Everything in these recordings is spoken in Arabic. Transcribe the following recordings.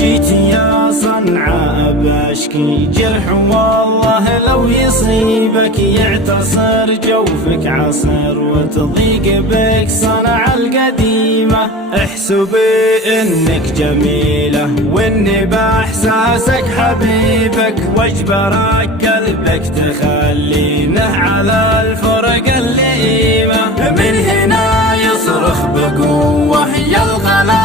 جيت يا صنعاء بشكي جرح والله لو يصيبك يعتصر جوفك عصر وتضيق بك صنع القديمة. احسبي انك جميلة واني باحساسك حبيبك واجبرك قلبك تخلينه على الفرق اللئيمة. من هنا يصرخ بقوة يا الغلا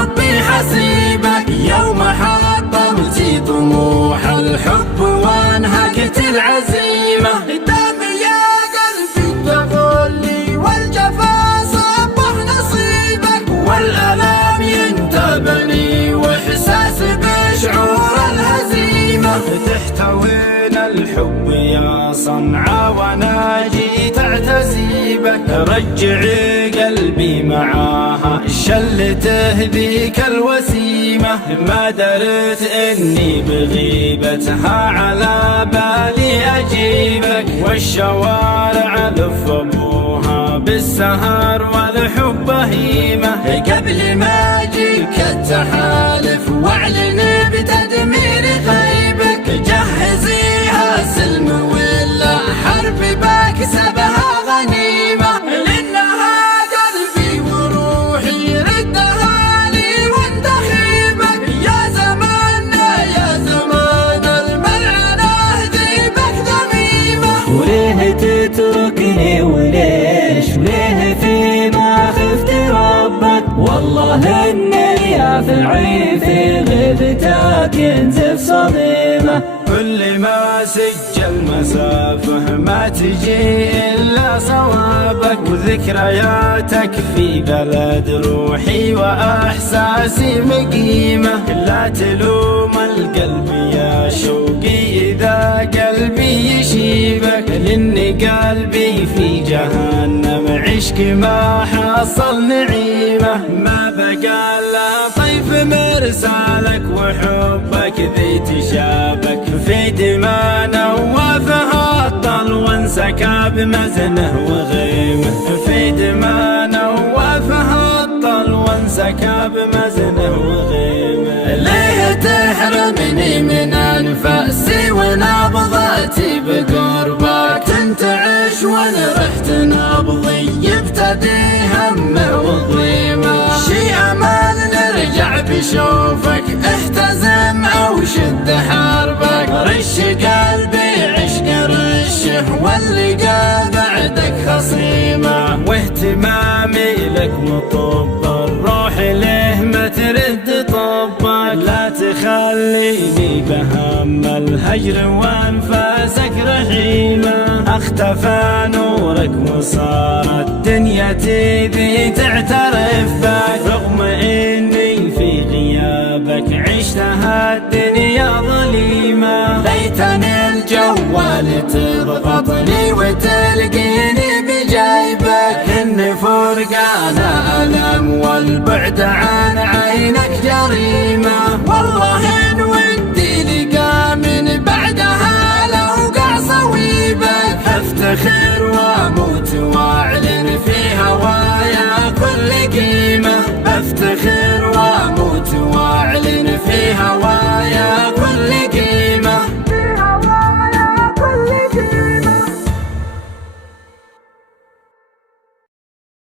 ربي حسيبك يوم حطمتي طموح الحب وانهكت العزيمة. دام يا قلبي تقولي والجفا صبح نصيبك والألم ينتابني واحساس بشعور الهزيمة. تحتوين الحب يا صنعاء وانا جيت اعتزيبك. رجعي قلبي معاها شلته ذيك الوسيمة. ما درت اني بغيبتها على بالي اجيبك والشوارع لف ابوها بالسهر والحب هيمة. قبل ما اجيك التحالف واعلن بتدمير غيبك جهزيها سلم ولا حرب بكسبها غنيمة. لانها قلبي وروحي ردها لي وانت خيبك. يا زماننا يا زمان الملعنة ذيبك ذميمة. وليه تتركني وليش وليه في ما خفت ربك. والله اني يا فعي في غيبتك ينزف صديمة. كل ما سجل مسافة ما تجي إلا صوابك وذكرياتك في بلد روحي وأحساسي مقيمة. لا تلوم القلب يا شوقي إذا قلبي يشيبك لأن قلبي في جهنم عشق ما حصل نعيمة. ما بقى لا طيف مرسالك وحبك ذي تشابك في دماء نوافها الطل وانسكى بمزنه وغيمه. في دماء نوافها الطل وانسكى بمزنه وغيمه. ليه تحرمني من انفاسي ونبضاتي بقربك تنتعش وانا رحت نبضي يبتدي هم وضيمه. شي امل نرجع بشوفك احتزم او شد حربك. رش قلبي عشق رشه واللقى بعدك خصيمة. واهتمامي لك مطب الروح ليه ما ترد طبك. لا تخليني بهم الهجر وانفاسك رحيمة. اختفى نورك وصارت دنيتي ذي تعترف بك. رغم اني في غيابك عشتها الدنيا ظليمة. ليتني الجوال تضغطني وتلقيني بجيبك. ان فرقانا ألم والبعد عن عينك جريمة. والله ان ودي لقى من بعدها لوقع صويبك. افتخر واموت واعلن في هوايا كل قيمة. افتخر واموت واعلن